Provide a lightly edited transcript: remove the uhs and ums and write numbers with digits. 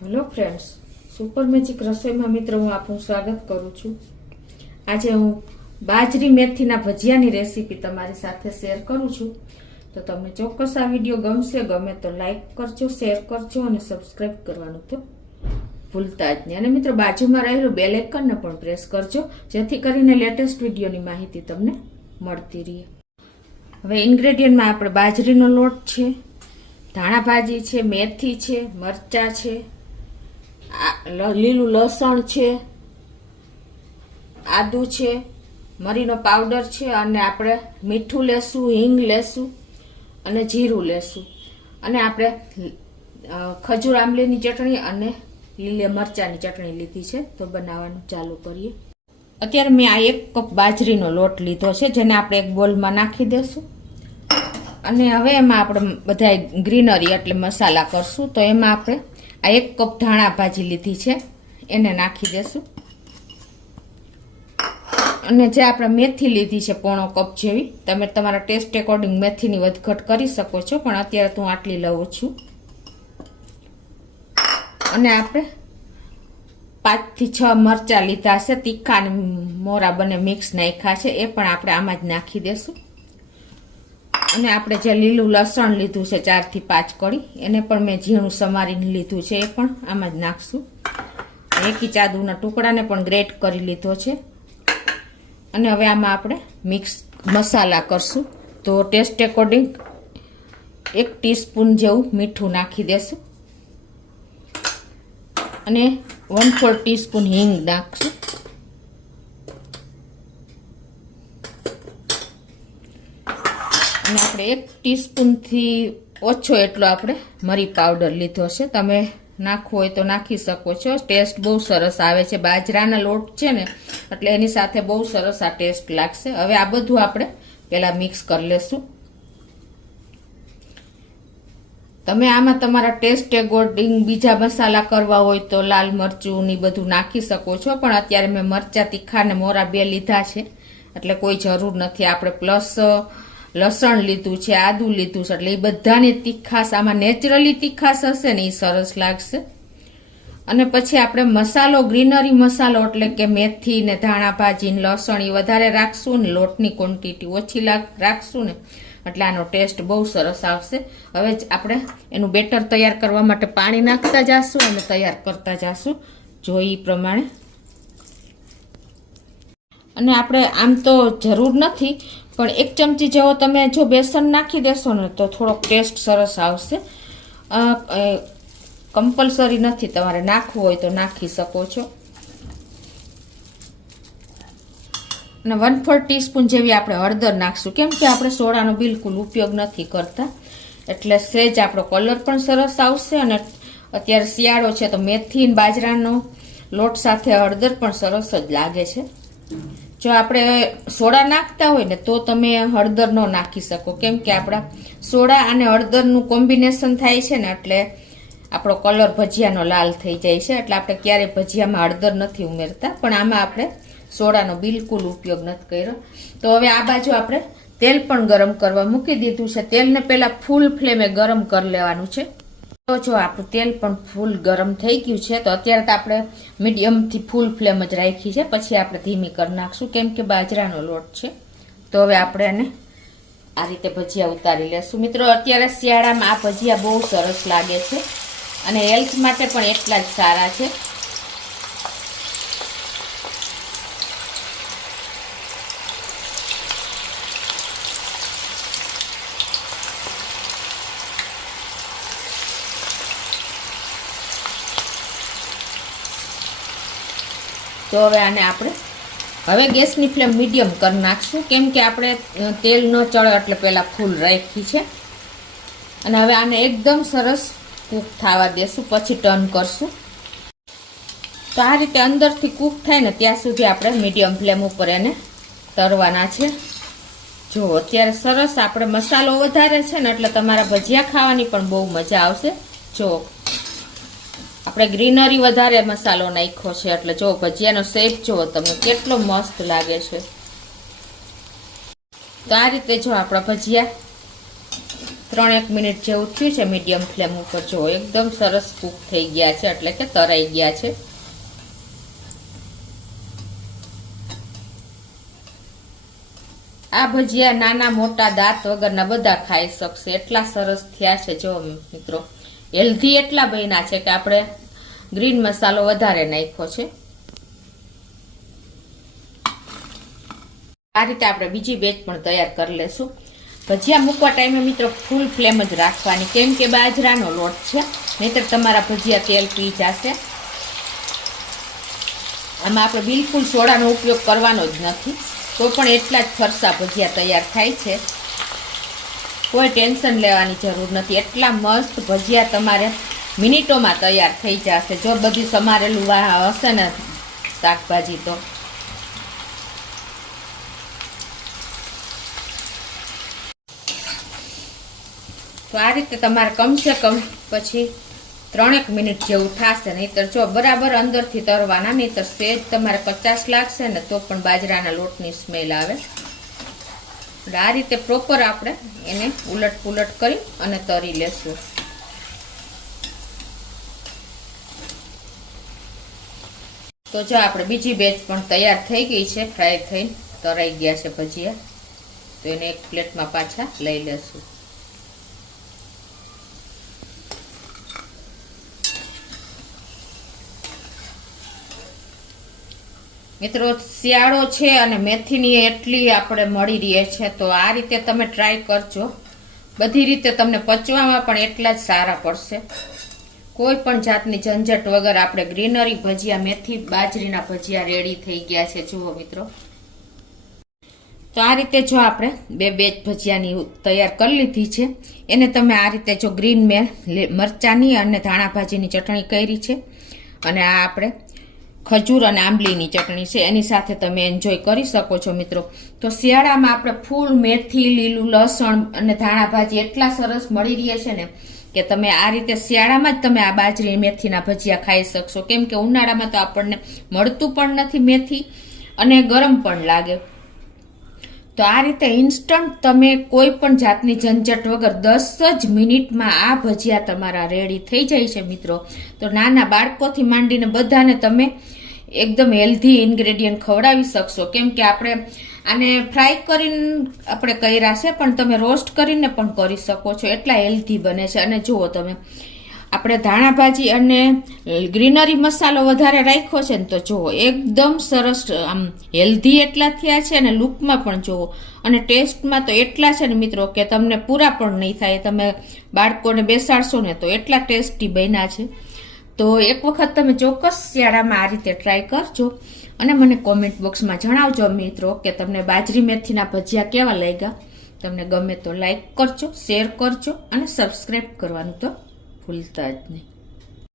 Hello friends, super magic રસોઈમાં મિત્રો હું આપનું સ્વાગત કરું છું। આજે હું બાજરી મેથીના ભજીયાની રેસીપી તમારી સાથે શેર કરું છું। તો તમને ચોક્કસ આ વિડીયો ગમશે, ગમે તો લાઈક કરજો, શેર કરજો અને સબસ્ક્રાઈબ કરવાનું તો ભૂલતા જ નહીં। અને મિત્રો બાજુમાં રહેલું બેલ આઇકનને પણ પ્રેસ કરજો, જેથી કરીને લેટેસ્ટ વિડીયોની માહિતી તમને મળતી રહે। હવે ઇન્ગ્રેડિયન્ટમાં આપણે બાજરીનો લોટ છે, ધાણા ભાજી છે, મેથી છે, મરચાં છે, લીલું લસણ છે, આદુ છે, મરીનો પાવડર છે, અને આપણે મીઠું લેશું, હિંગ લેશું અને જીરું લેશું, અને આપણે ખજૂર આંબલીની ચટણી અને લીલા મરચાંની ચટણી લીધી છે। તો બનાવવાનું ચાલુ કરીએ। અત્યારે મેં આ 1 કપ બાજરીનો લોટ લીધો છે, જેને આપણે એક બોલમાં નાખી દેશું। અને હવે એમાં આપણે બધા ગ્રીનરી એટલે મસાલા કરશું। તો એમાં આપણે આ 1 કપ ધાણા ભાજી લીધી છે, એને નાખી દેશું। અને જે આપણે મેથી લીધી છે પોણો કપ જેવી, તમે તમારા ટેસ્ટ એકોર્ડિંગ મેથીની વધઘટ કરી શકો છો, પણ અત્યારે તો હું આટલી લઉં છું। અને આપણે 5 થી 6 મરચાં લીધા છે, તીખા અને મોરા બંને મિક્સ નાખ્યા છે, એ પણ આપણે આમાં જ નાખી દેશું। અને આપણે જે લીલું લસણ લીધું છે 4 થી 5 કળી, એને પણ મેં ઝીણું સમારીને લીધું છે, એ પણ આમાં જ નાખશું। 1 ઇંચ આદુના ટુકડાને પણ ગ્રેટ કરી લીધો છે। અને હવે આમાં આપણે મિક્સ મસાલા કરશું। તો ટેસ્ટ એકોર્ડિંગ 1 ટીસ્પૂન જેવું મીઠું નાખી દેશું, અને 1/4 ટીસ્પૂન હિંગ નાખશું, અને આપણે 1 ટીસ્પૂનથી ઓછો એટલો આપણે મરી પાવડર લીધો છે। તમે નાખવો હોય તો નાખી શકો છો, ટેસ્ટ બહુ સરસ આવે છે। બાજરાના લોટ છે ને, એટલે એની સાથે બહુ સરસ આ ટેસ્ટ લાગશે। હવે આ બધું આપણે પહેલા મિક્સ કરી લેશું। તમે આમાં તમારા ટેસ્ટ એકોર્ડિંગ બીજા મસાલા કરવા હોય તો લાલ મરચું ને બધું નાખી શકો છો, પણ અત્યારે મેં મરચા તીખા ને મોરા 2 લીધા છે, એટલે કોઈ જરૂર નથી। આપણે પ્લસ લસણ લીધું છે, આદુ લીધું છે, એટલે એ બધાની તીખાશ આમાં નેચરલી તીખાશ હશે ને એ સરસ લાગશે। અને પછી આપણે મસાલો, ગ્રીનરી મસાલો એટલે કે મેથી ને ધાણા ભાજી ને લસણ એ વધારે રાખશું, ને લોટની ક્વોન્ટિટી ઓછી રાખશું ને, એટલે આનો ટેસ્ટ બહુ સરસ આવશે। હવે આપણે એનું બેટર તૈયાર કરવા માટે પાણી નાખતા જાશું અને તૈયાર કરતા જાશું જોઈ પ્રમાણે। અને આપણે આમ તો જરૂર નથી, પણ 1 ચમચી જેવો તમે જો બેસન નાખી દેશો ને તો થોડોક ટેસ્ટ સરસ આવશે। કમ્પલસરી નથી, તમારે નાખવું હોય તો નાખી શકો છો। અને 1/4 ટીસ્પૂન જેવી આપણે હળદર નાખશું, કેમ કે આપણે સોડાનો બિલકુલ ઉપયોગ નથી કરતા, એટલે સહેજ આપણો કલર પણ સરસ આવશે। અને અત્યારે શિયાળો છે તો મેથી અને બાજરાનો લોટ સાથે હળદર પણ સરસ જ લાગે છે। જો આપણે સોડા નાખતા હોય ને તો તમે હળદર ન નાખી શકો, કેમ કે આપણા સોડા અને હળદરનું કોમ્બિનેશન થાય છે ને, એટલે આપણો કલર ભજીયાનો લાલ થઈ જાય છે, એટલે આપણે ક્યારેય ભજીયામાં હળદર નથી ઉમેરતા, પણ આમાં આપણે સોડાનો બિલકુલ ઉપયોગ નથી કર્યો। તો હવે આ બાજુ આપણે તેલ પણ ગરમ કરવા મૂકી દીધું છે। તેલને પહેલા ફૂલ ફ્લેમે ગરમ કરી લેવાનું છે। તો જો આપણું તેલ પણ ફૂલ ગરમ થઈ ગયું છે, તો અત્યારે તો આપણે મીડિયમથી ફૂલ ફ્લેમ જ રાખી છે, પછી આપણે ધીમી કરી નાખશું, કેમ કે બાજરાનો લોટ છે। તો હવે આપણે એને આ રીતે ભજીયા ઉતારી લેશું। મિત્રો અત્યારે શિયાળામાં આ ભજીયા બહુ સરસ લાગે છે, અને હેલ્થ માટે પણ એટલા જ સારા છે। તો હવે આને આપણે ગેસની ફ્લેમ મીડિયમ કરી નાખશું, કેમ કે આપણે તેલ ન ચડે એટલે પહેલાં ફૂલ રાખી છે। અને હવે આને એકદમ સરસ કૂક થવા દેશું, પછી ટર્ન કરશું। તો આ રીતે અંદરથી કૂક થાય ને ત્યાં સુધી આપણે મીડિયમ ફ્લેમ ઉપર એને તરવાના છે। જો અત્યારે સરસ આપણે મસાલો વધારે છે ને, એટલે તમારા ભજીયા ખાવાની પણ બહુ મજા આવશે। જો આપણે ગ્રીનરી વધારે મસાલો નાખ્યો છે, એટલે જો ભજીયાનો શેપ જુઓ તમે કેટલો મસ્ત લાગે છે। તો આ રીતે જો આપણા ભજીયા 3-1 મિનિટ જેવું થયું છે મીડિયમ ફ્લેમ ઉપર. જો એકદમ સરસ કૂક થઈ ગયા છે, એટલે કે તરાઈ ગયા છે. આ ભજીયા નાના મોટા દાંત વગરના બધા ખાઈ શકશે, એટલા સરસ થયા છે. જો મિત્રો હેલ્ધી એટલા બન્યા છે કે આપણે ગ્રીન મસાલો વધારે નાખ્યો છે. આ રીતે આપણે બીજી બેચ પણ તૈયાર કરી લેશું. ભજીયા મૂકવા ટાઈમે મિત્રો ફૂલ ફ્લેમ જ રાખવાની, કેમ કે બાજરાનો લોટ છે, નહીતર તમારા ભજીયા તેલ પી જશે. આમાં આપણે બિલકુલ સોડાનો ઉપયોગ કરવાનો જ નથી, તો પણ એટલા જ ફરસા ભજીયા તૈયાર થાય છે. કોઈ ટેન્શન લેવાની જરૂર નથી, એટલા મસ્ત ભજીયા તમારે મિનિટોમાં તૈયાર થઈ જશે. જો બધું સમારેલું હશે ને શાકભાજી તો આ રીતે તમારે કમસે કમ પછી 3-1 મિનિટ જેવું થશે. નહીતર જો બરાબર અંદરથી તરવાના, નહીતર સેજ તમારે કચાશ લાગશે ને તો પણ બાજરાના લોટની સ્મેલ આવે. આ રીતે પ્રોપર આપણે એને ઉલટ પુલટ કરી અને તરી લેશું. તો જો આપણે બીજી બેચ પણ તૈયાર થઈ ગઈ છે, ફ્રાય થઈને તરાઈ ગયા છે ભજીયા. તો એને એક પ્લેટમાં પાછા લઈ લેશું. મિત્રો શિયાળો છે અને મેથીની એટલી આપણે મળી રહે છે, તો આ રીતે તમે ટ્રાય કરજો. બધી રીતે તમને પચવામાં પણ એટલા જ સારા પડશે. કોઈ પણ જાતની ઝંઝટ વગર આપણે ગ્રીનરી ભજીયા, મેથી બાજરીના ભજીયા રેડી થઈ ગયા છે. જુઓ મિત્રો, તો આ રીતે જો આપણે 2 બેચ ભજીયાની તૈયાર કરી લીધી છે. એને તમે આ રીતે જો ગ્રીન મરચાની અને ધાણા ભાજીની ચટણી કરી છે, અને આ આપણે ખજૂર અને આંબલીની ચટણી છે, એની સાથે તમે એન્જોય કરી શકો છો મિત્રો. તો શિયાળામાં આપણે ફૂલ મેથી, લીલું લસણ અને ધાણા ભાજી એટલા સરસ મળી રહે છે ને કે તમે આ રીતે શિયાળામાં જ તમે આ બાજરી મેથીના ભજીયા ખાઈ શકશો, કેમ કે ઉનાળામાં તો આપણને મળતું પણ નથી મેથી અને ગરમ પણ લાગે. તો આ રીતે ઇન્સ્ટન્ટ તમે કોઈ પણ જાતની ઝંઝટ વગર 10 જ મિનિટમાં આ ભજીયા તમારા રેડી થઈ જાય છે મિત્રો. તો નાના બાળકોથી માંડીને બધાને તમે એકદમ હેલ્ધી ઇન્ગ્રેડિયન્ટ ખવડાવી શકશો, કેમ કે આપણે આને ફ્રાય કરીને આપણે કર્યા છે, પણ તમે રોસ્ટ કરીને પણ કરી શકો છો, એટલા હેલ્ધી બને છે. અને જુઓ તમે, આપણે ધાણા ભાજી અને ગ્રીનરી મસાલો વધારે રાખ્યો છે ને, તો જુઓ એકદમ સરસ આમ હેલ્ધી એટલા થયા છે, અને લુકમાં પણ જુઓ, અને ટેસ્ટમાં તો એટલા છે ને મિત્રો કે તમને પૂરા પણ નહીં થાય. તમે બાળકોને બેસાડશો ને તો એટલા ટેસ્ટી બન્યા છે. તો એક વખત તમે ચોક્કસ શિયાળામાં આ રીતે ટ્રાય કરજો અને મને કોમેન્ટ બોક્સમાં જણાવજો મિત્રો કે તમને બાજરી મેથીના ભજીયા કેવા લાગ્યા. તમને ગમે તો લાઈક કરજો, શેર કરજો અને સબસ્ક્રાઈબ કરવાનું તો ભૂલતા જ નહીં.